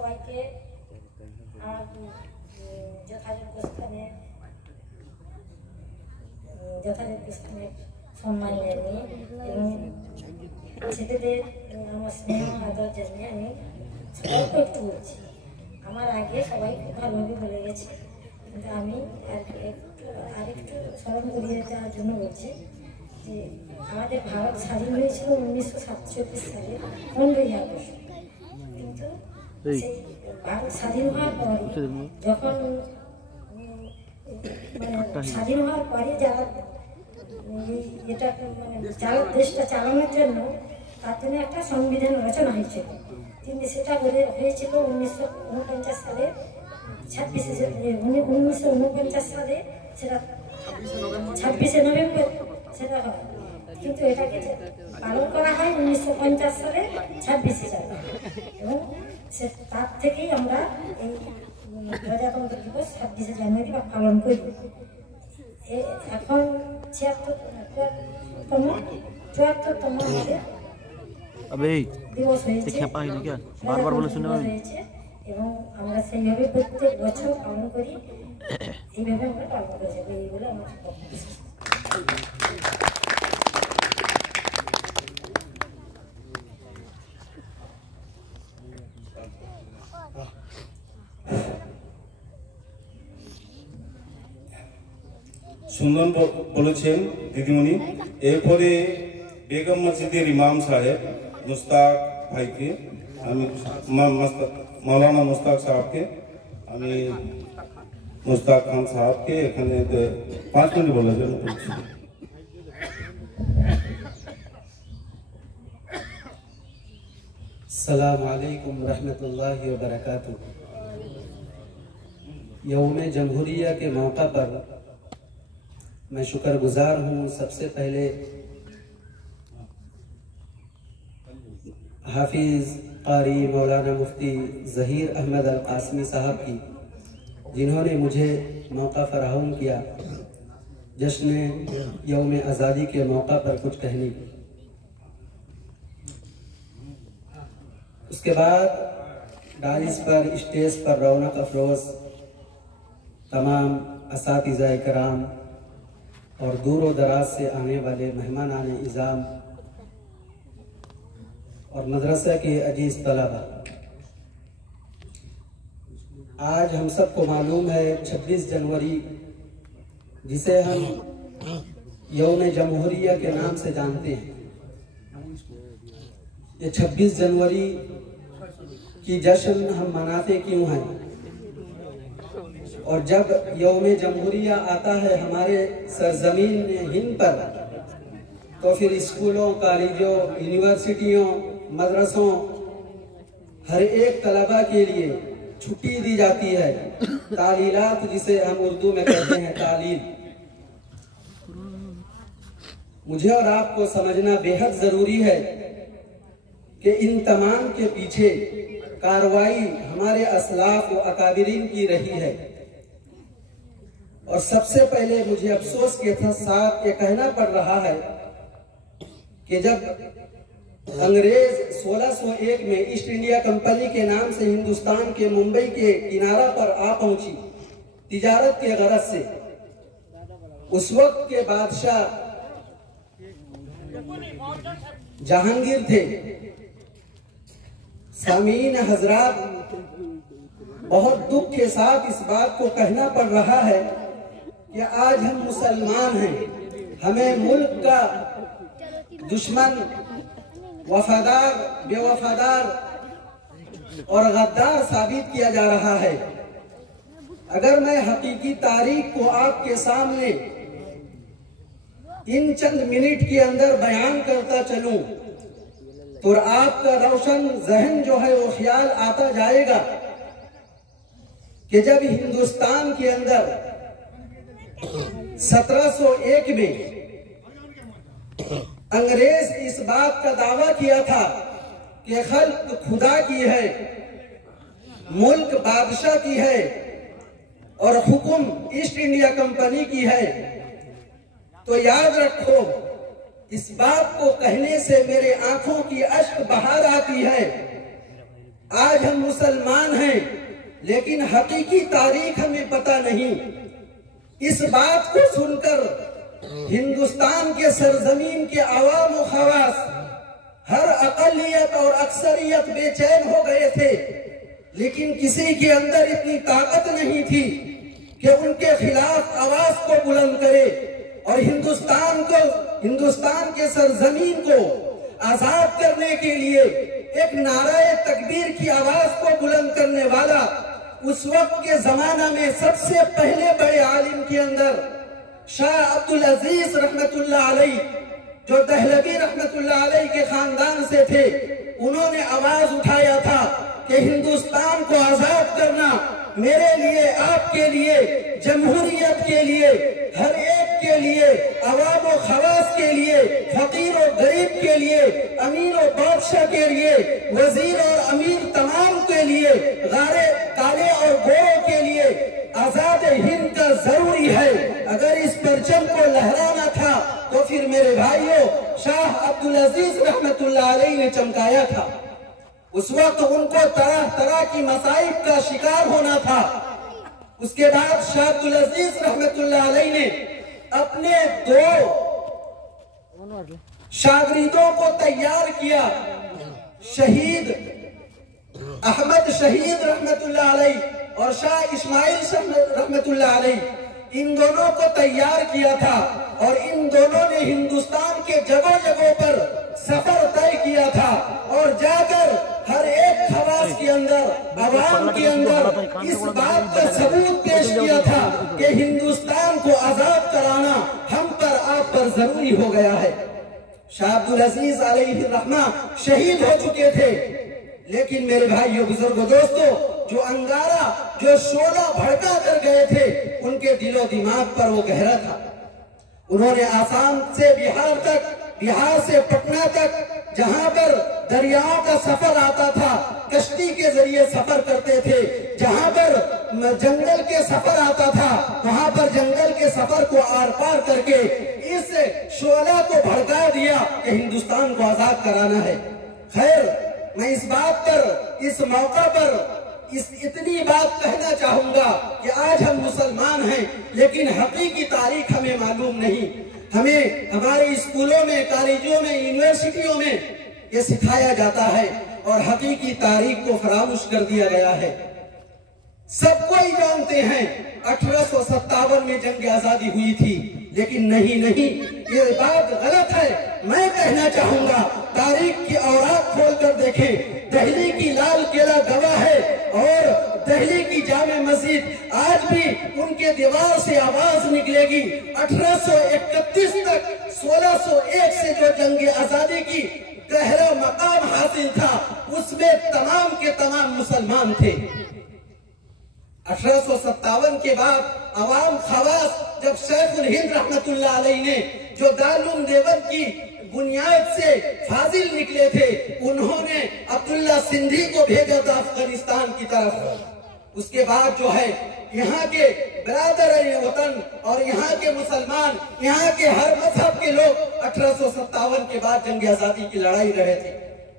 সবাইকে আমার যথাযোগ্য স্থানে সম্মান জানিয়ে এবং ছেলেদের আমার স্নেহ আদর জানিয়ে আমি সবাইকে একটু বলছি। আমার আগে সবাই খুব ভালোভাবে বলে গেছে, কিন্তু আমি আরেকটু স্মরণ করিয়ে দেওয়ার জন্য বলছি যে আমাদের ভারত স্বাধীন হয়েছিল 1947 সালে 15ই আগস্ট। কিন্তু সেই ভারত স্বাধীন হওয়ার পরে যখন স্বাধীন হওয়ার পরে যারা এটা যারা দেশটা চালানোর জন্য তার জন্য একটা সংবিধান রচনা হয়েছিল, কিন্তু সেটা হয়েছিল 1949 সালে 1949 সালে সেটা 26শে নভেম্বর সেটা হয়, কিন্তু এটাকে পালন করা হয় 1950 সালে 26শে জানুয়ারি এবং তার থেকেই আমরা এই প্রজাতন্ত্র দিবস 26শে জানুয়ারি পালন করি। এখন 74তম দিবস হয়েছে এবং আমরা সেইভাবে প্রত্যেক বছর পালন করি, এইভাবে আমরা পালন করে যাবো, এইগুলো আমার সুন্দর বলেছেন দিদিমণি। এরপরে বেগম মসজিদের ইমাম সাহেব মুস্তাক ভাইকে আমি মৌলানা মুস্তাক সাহেবকে আমি মুস্তাক খান সাহেবকে এখানে 5 মিনিট বলার জন্য বলছি। अस्सलामु अलैकुम रहमतुल्लाहि व बरकातुहू। यौम जमहूरिया के मौका पर मैं शुक्रगुजार हूँ सबसे पहले हाफिज कारी मौलाना मुफ्ती ज़हीर अहमद अल कासमी साहब की, जिन्होंने मुझे मौका फराहम किया जश्न यौम आज़ादी के मौका पर कुछ कहने की। उसके बाद डाइस पर स्टेज पर रौनक अफरोज तमाम असातिज़ा इकराम और दूर दराज से आने वाले मेहमानान इज़ाम और मदरसा के अजीज़ तलबा, आज हम सबको मालूम है 26 जनवरी, जिसे हम यौम जमहूरिया के नाम से जानते हैं। ये 26 जनवरी की जश्न हम मनाते क्यों हैं, और जब यौम जमहूरिया आता है हमारे सरजमीन हिंद पर, तो फिर स्कूलों, कॉलेजों, यूनिवर्सिटियों, मदरसों, हर एक तलबा के लिए छुट्टी दी जाती है। तालीलात, जिसे हम उर्दू में कहते हैं तालील। मुझे और आपको समझना बेहद जरूरी है कि इन तमाम के पीछे कार्रवाई हमारे असलाफ व अकाबिरीन की रही है। और सबसे पहले मुझे अफसोस के साथ ये कहना पड़ रहा है कि जब अंग्रेज 1601 में ईस्ट इंडिया कंपनी के नाम से हिंदुस्तान के मुंबई के किनारा पर आ पहुंची तिजारत के गरज से, उस वक्त के बादशाह जहांगीर थे। सामीन हजरात, बहुत दुख के साथ इस बात को कहना पड़ रहा है कि आज हम मुसलमान हैं, हमें मुल्क का दुश्मन, वफादार, बेवफादार और गद्दार साबित किया जा रहा है। अगर मैं हकीकी तारीख को आपके सामने इन चंद मिनट के अंदर बयान करता चलूं तो आपका रोशन जहन जो है वो ख्याल आता जाएगा कि जब हिंदुस्तान के अंदर 1701 में अंग्रेज इस बात का दावा किया था कि खल्क खुदा की है, मुल्क बादशाह की है और हुक्म ईस्ट इंडिया कंपनी की है, तो याद रखो इस बात को कहने से मेरे आंखों की अश्क बहार आती है आज हम मुसलमान हैं, लेकिन हकीकी तारीख हमें पता नहीं। इस बात को सुनकर हिंदुस्तान के सरजमीन के अवाम व खवास, हर अकलियत और अक्सरियत बेचैन हो गए थे, लेकिन किसी के अंदर इतनी ताकत नहीं थी कि उनके खिलाफ आवाज को बुलंद करे और हिंदुस्तान के सरजमीन को आजाद करने के लिए एक नाराए तकबीर की आवाज को बुलंद करने वाला उस वक्त के जमाना में सबसे पहले बड़े आलिम के अंदर शाह अब्दुल अजीज रहमतुल्लाह अलैह, जो दहलवी रहमतुल्लाह अलैह के खानदान से थे, उन्होंने आवाज उठाया था कि हिंदुस्तान को आजाद करना मेरे लिए, आपके लिए, जमहूरियत के लिए, हर एक के लिए, अवाम और खवास के लिए, फकीर और गरीब के लिए, अमीर और बादशाह के लिए, वजीर और अमीर तमाम के लिए, गारे काले और गोरों के लिए आजाद हिंद का जरूरी है। अगर इस परचम को लहराना था तो फिर मेरे भाइयों शाह अब्दुल अजीज रहमतुल्लाह अलैह ने चमकाया था। उस वक्त उनको तरह तरह की मसाइब का शिकार होना था। उसके बाद शाह अब्दुल अजीज रहमतुल्लाह अलैह ने अपने 2 शागिर्दों को तैयार किया, शहीद अहमद शहीद रहमतुल्लाह अलैह और शाह इस्माइल रहमतुल्लाह अलैह, इन दोनों को तैयार किया था और इन दोनों ने हिंदुस्तान के जगह जगहों पर सफर तय किया था और जाकर हर एक खवास के अंदर, अवाम के अंदर इस बात का सबूत पेश किया था कि हिंदुस्तान को आजाद कराना हम पर, आप पर जरूरी हो गया है। शाह अब्दुल अजीज अलैहि रहमा शहीद हो चुके थे, लेकिन मेरे भाइयों, बुजुर्गों, दोस्तों, जो अंगारा, जो शोला भड़का कर गए थे, उनके दिलो दिमाग पर वो गहरा था। उन्होंने आसाम से बिहार तक, बिहार से पटना तक, जहां पर दरियाओं का सफर आता था, कश्ती के जरिए सफर करते थे, जहां पर जंगल के सफर आता था, वहां पर जंगल के सफर को आर पार करके इस शोला को भड़का दिया कि हिंदुस्तान को आजाद कराना है। खैर, मैं इस बात पर, इस मौका पर इतनी बात कहना चाहूंगा कि आज हम मुसलमान हैं, लेकिन हकीकी तारीख हमें मालूम नहीं। हमें हमारे स्कूलों में, कॉलेजों में, यूनिवर्सिटियों में ये सिखाया जाता है और हकीकी तारीख को फरामोश कर दिया गया है। सब कोई जानते हैं 1857 में जंग आजादी हुई थी, लेकिन नहीं, ये बात गलत है। मैं कहना चाहूंगा, तारीख की औरात खोलकर देखें। दिल्ली की लाल किला गवाह है और दिल्ली की जामे मस्जिद आज भी उनके दीवार से आवाज निकलेगी। 1831 तक 1601 से जो जंग आजादी की गहरा मकाम हासिल था, उसमें तमाम के तमाम मुसलमान थे। 1857 के बाद अवाम खवास, जब शेखुल हिंद रहमतुल्लाह अलैह ने, जो दारुल देवबंद की बुनियाद से फाजिल निकले थे, उन्होंने अब्दुल्ला सिंधी को भेजा था अफगानिस्तान की तरफ। उसके बाद जो है यहाँ के बरादर वतन और यहाँ के मुसलमान, यहाँ के हर मजहब के लोग 1857 के बाद जंग आजादी की लड़ाई रहे थे।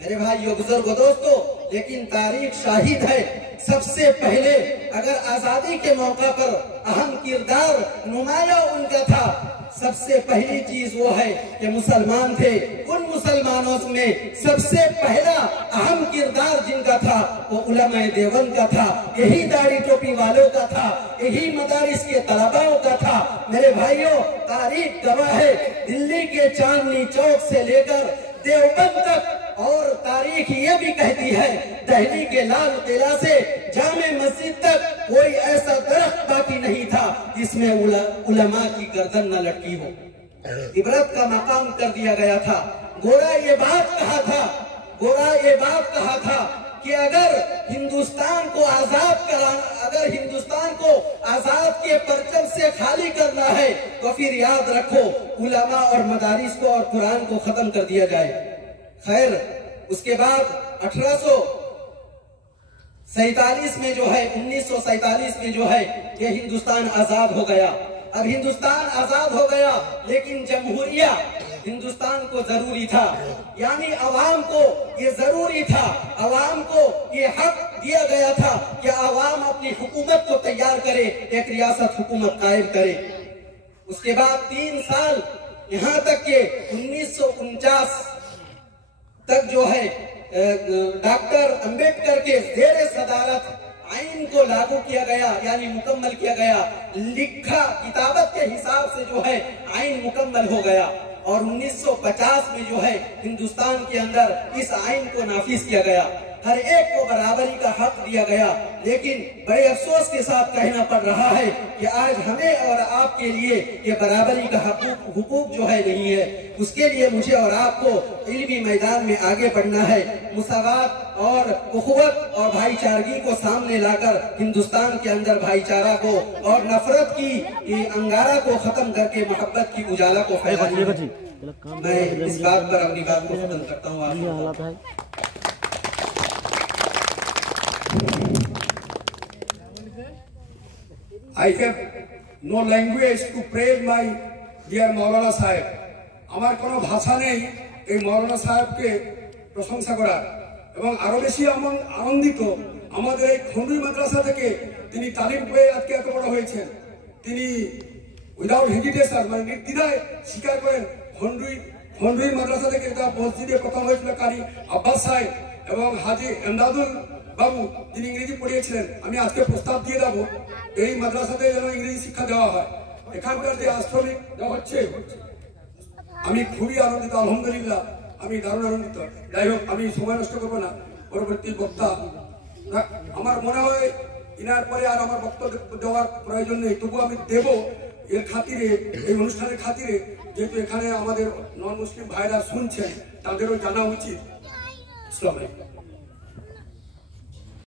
मेरे भाइयों, बुजुर्गों, दोस्तों, लेकिन तारीख शाहिद है, सबसे पहले अगर आजादी के मौका पर अहम किरदार नुमाया उनका था, सबसे पहली चीज वो है कि मुसलमान थे। उन मुसलमानों में सबसे पहला अहम किरदार जिनका था वो उलमाए देवबंद का था, यही दाढ़ी टोपी वालों का था, यही मदारिस के तलबाओं का था। मेरे भाइयों, तारीख गवाह है, दिल्ली के चांदनी चौक से लेकर देवबंद तक, और तारीख ये भी कहती है दिल्ली के लाल किला से जामे मस्जिद तक कोई ऐसा दरख्त बाकी नहीं था जिसमें उलमा की गर्दन न लटकी हो। इबरत का मकाम कर दिया गया था। गोरा ये बात कहा था कि अगर हिंदुस्तान को आजाद कराना, अगर हिंदुस्तान को आजाद के परचम से खाली करना है तो फिर याद रखो उलमा और मदारिस को और कुरान को खत्म कर दिया जाए। खैर, उसके बाद 1847 में जो है, 1947 में जो है, ये हिंदुस्तान आजाद हो गया। अब हिंदुस्तान आजाद हो गया, लेकिन जमहूरिया हिंदुस्तान को जरूरी था, यानी अवाम को ये जरूरी था, अवाम को ये हक दिया गया था कि अवाम अपनी हुकूमत को तैयार करे, एक रियासत हुकूमत कायम करे। उसके बाद 3 साल यहाँ तक के 1949 तक जो है डॉक्टर अंबेडकर के ज़ेरे सदारत आइन को लागू किया गया, यानी मुकम्मल किया गया। लिखा किताबत के हिसाब से जो है आइन मुकम्मल हो गया और 1950 में जो है हिंदुस्तान के अंदर इस आइन को नाफिज किया गया, हर एक को बराबरी का हक दिया गया। लेकिन बड़े अफसोस के साथ कहना पड़ रहा है कि आज हमें और आपके लिए ये बराबरी का हुकूक जो है नहीं है। उसके लिए मुझे और आपको इल्मी मैदान में आगे बढ़ना है, मुसावात और उखुवत और भाईचारगी को सामने लाकर हिंदुस्तान के अंदर भाईचारा को और नफरत की अंगारा को खत्म करके मोहब्बत की उजाला को फैलाना है। मैं इस बात पर अपनी बात को खत्म करता हूँ। I have no language to praise my dear Maulana Sahib. আমার কোনো ভাষা নেই এই মৌলানা সাহেবকে প্রশংসা করার, এবং আরো বেশি আনন্দিত আমাদের এই খন্ডুই মাদ্রাসা থেকে তিনি তালিম পেয়ে আজকে এত বড় হয়েছেন। তিনি উইদাউট হেজিটেশন মানে নির্দ্বিধায় স্বীকার করেন খন্ডুই মাদ্রাসা থেকে মসজিদে প্রথম হয়েছিল কারি আব্বাস সাহেব এবং হাজি এমদাদুল বাবু, যিনি ইংরেজি পড়িয়েছিলেন। আমি আজকে প্রস্তাব দিয়ে দেবো এই মাদ্রাসাতে যেন ইংরেজি শিক্ষা দেওয়া হয়। এখানকার যে আশ্রমিক দেওয়া হচ্ছে, আমি খুবই আনন্দিত, আলহামদুলিল্লাহ, আমি দারুণ আনন্দিত। যাই হোক, আমি সময় নষ্ট করবো না, পরবর্তী বক্তা আমার মনে হয় ইনার পরে আর আমার বক্তব্য দেওয়ার প্রয়োজন নেই, তবু আমি দেব এর খাতিরে, এই অনুষ্ঠানের খাতিরে, যেহেতু এখানে আমাদের নন মুসলিম ভাইরা শুনছেন, তাদেরও জানা উচিত। আসসালামু আলাইকুম।